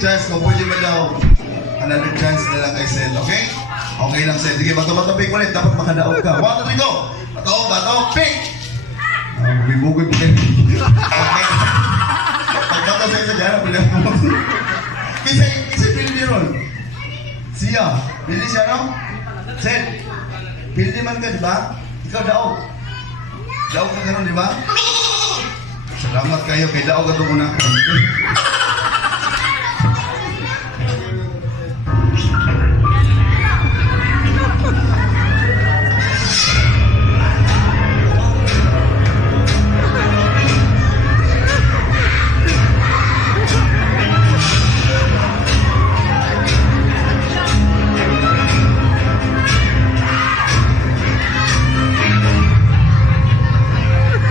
chance kung pwede ba daw. Another chance na lang kay Seth, okay? Okay lang, Seth. Sige, bato-bato pick ulit. Dapat makadaog ka. 1, 2, 3, go! Bato, pick! Bibugod po kayo. Okay. Pagbato sa isa dyan, pwede ako. Kasi pili ron. Siya. Pili siya, no? Seth. Pili man ka, di ba? Ikaw daog. Daog ka gano'n, di ba? Salamat kayo kay daog ka ito muna.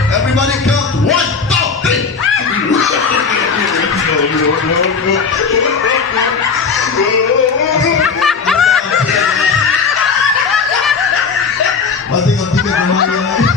Everybody count 1, 2, 3. Pati kau tiga kemarin.